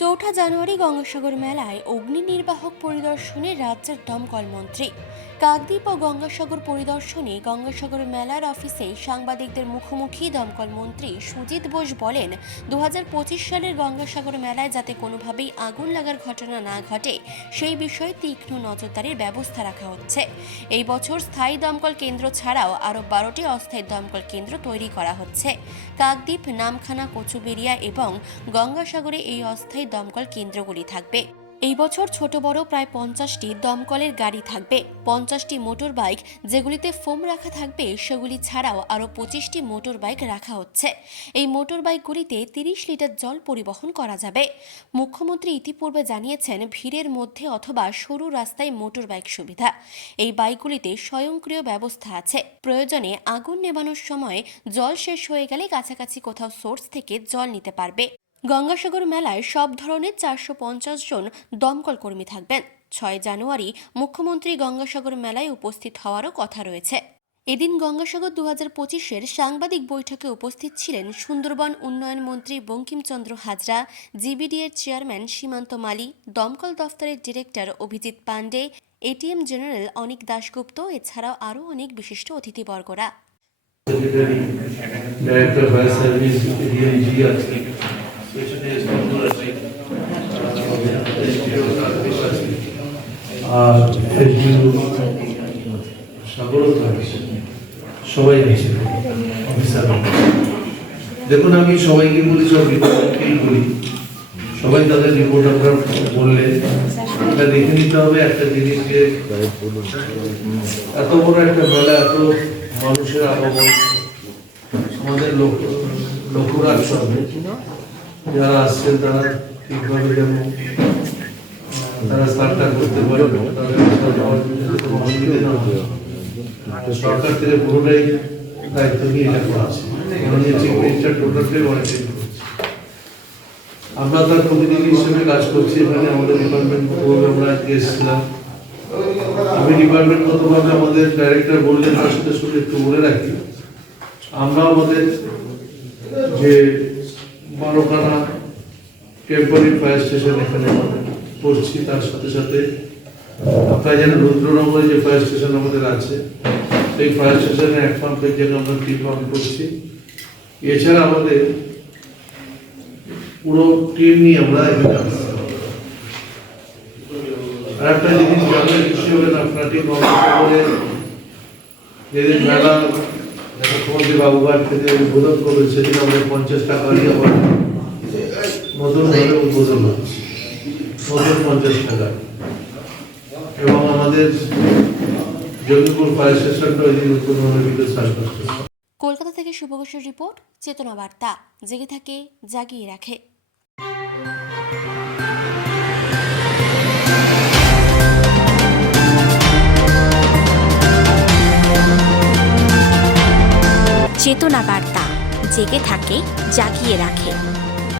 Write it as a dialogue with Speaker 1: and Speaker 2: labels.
Speaker 1: চৌঠা জানুয়ারি গঙ্গাসাগর মেলায় অগ্নি নির্বাহক পরিদর্শনে রাজ্যের দমকল মন্ত্রী। কাকদ্বীপ ও গঙ্গাসাগর পরিদর্শনে গঙ্গাসাগর মেলার অফিসে সাংবাদিকদের মুখোমুখি দমকল মন্ত্রী সুজিত বোস বলেন দু হাজার পঁচিশ সালের গঙ্গাসাগর মেলায় যাতে কোনোভাবেই আগুন লাগার ঘটনা না ঘটে, সেই বিষয়ে তীক্ষ্ণ নজরদারির ব্যবস্থা রাখা হচ্ছে। এই বছর স্থায়ী দমকল কেন্দ্র ছাড়াও আরও বারোটি অস্থায়ী দমকল কেন্দ্র তৈরি করা হচ্ছে। কাকদ্বীপ, নামখানা কচুবেরিয়া এবং গঙ্গাসাগরে এই অস্থায়ী দমকল কেন্দ্রগুলি থাকবে। এই বছর ছোট বড় প্রায় পঞ্চাশটি দমকলের গাড়ি থাকবে। পঞ্চাশটি মোটর বাইক যেগুলিতে ফোম রাখা থাকবে, সেগুলি ছাড়াও আরও পঁচিশটি মোটর বাইক রাখা হচ্ছে। এই মোটর বাইকগুলিতে তিরিশ লিটার জল পরিবহন করা যাবে। মুখ্যমন্ত্রী ইতিপূর্বে জানিয়েছেন, ভিড়ের মধ্যে অথবা সরু রাস্তায় মোটর বাইক সুবিধা। এই বাইকগুলিতে স্বয়ংক্রিয় ব্যবস্থা আছে। প্রয়োজনে আগুন নেবানোর সময় জল শেষ হয়ে গেলে কাছাকাছি কোথাও সোর্স থেকে জল নিতে পারবে। গঙ্গাসাগর মেলায় সব ধরনের চারশো পঞ্চাশ জন দমকল কর্মী থাকবেন। ছয় জানুয়ারি মুখ্যমন্ত্রী গঙ্গাসাগর মেলায় উপস্থিত হওয়ারও কথা রয়েছে। এদিন গঙ্গাসাগর দু হাজার পঁচিশের সাংবাদিক বৈঠকে উপস্থিত ছিলেন সুন্দরবন উন্নয়ন মন্ত্রী বঙ্কিমচন্দ্র হাজরা, জিবিডিএর চেয়ারম্যান সীমান্ত মালি, দমকল দফতরের director Abhijit Pandey, ATM general Anik Dasgupta, এছাড়াও আরও অনেক বিশিষ্ট অতিথিবর্গরা
Speaker 2: secretary director fire service DNG আছে সেখানে স্পন্দন আছে আর দেখুন আমি সবাইকে বলি সব বলি। সবাই তাদের রিপোর্ট আপনার বললে দেখে নিতে হবে একটা জিনিসকে। এত বড় একটা মেলা এত মানুষের আগমন আমাদের লোক রাখতে হবে যারা আসছেন তারা ঠিকভাবে আহ, তারা স্নানটা করতে পারে তাদের কোথাও যাওয়ার জন্য যাতে কোনো অসুবিধা না। হয়। সরকার থেকে পুরোটাই দায়িত্ব নিয়ে এটা করা আছে। টোটালটাই অনেক আমরা তার প্রতিনিধি হিসেবে কাজ করছি এখানে, আমাদের ডিপার্টমেন্ট আমরা এসেছিলাম। আমি ডিপার্টমেন্টগতভাবে আমাদের ডাইরেক্টর বললেন, তার সাথে শুনে একটু বলে রাখি। আমরা আমাদের যে বারোখানা টেম্পোরারি ফায়ার স্টেশন এখানে করছি তার সাথে সাথে আপনারা জানেন রুদ্রনগরে যে ফায়ার স্টেশন আমাদের আছে, সেই ফায়ার স্টেশনে এক পাম্পের জন্য আমরা তিন পাম্প করছি। এছাড়া আমাদের পুরো টিম নিয়ে আমরা এখানে আসছি আর একটা জিনিস জানলে খুশি হলেন আপনার করে যেদিন মেলা মুখ্যমন্ত্রী বাবুঘাট থেকে উদ্বোধন করবেন, সেদিন আমাদের পঞ্চাশ টাকা দিয়ে আবার নতুন ভাবে উদ্বোধন হচ্ছে। পঞ্চাশ এবং আমাদের ফায়ার স্টেশনটা ওই দিন হবে বিকেল
Speaker 1: কলকাতা থেকে শুভ ঘোষের রিপোর্ট, চেতনা বার্তা। জেগে থাকে, জাগিয়ে রাখে।
Speaker 3: চেতনা বার্তা। জেগে থাকে, জাগিয়ে রাখে।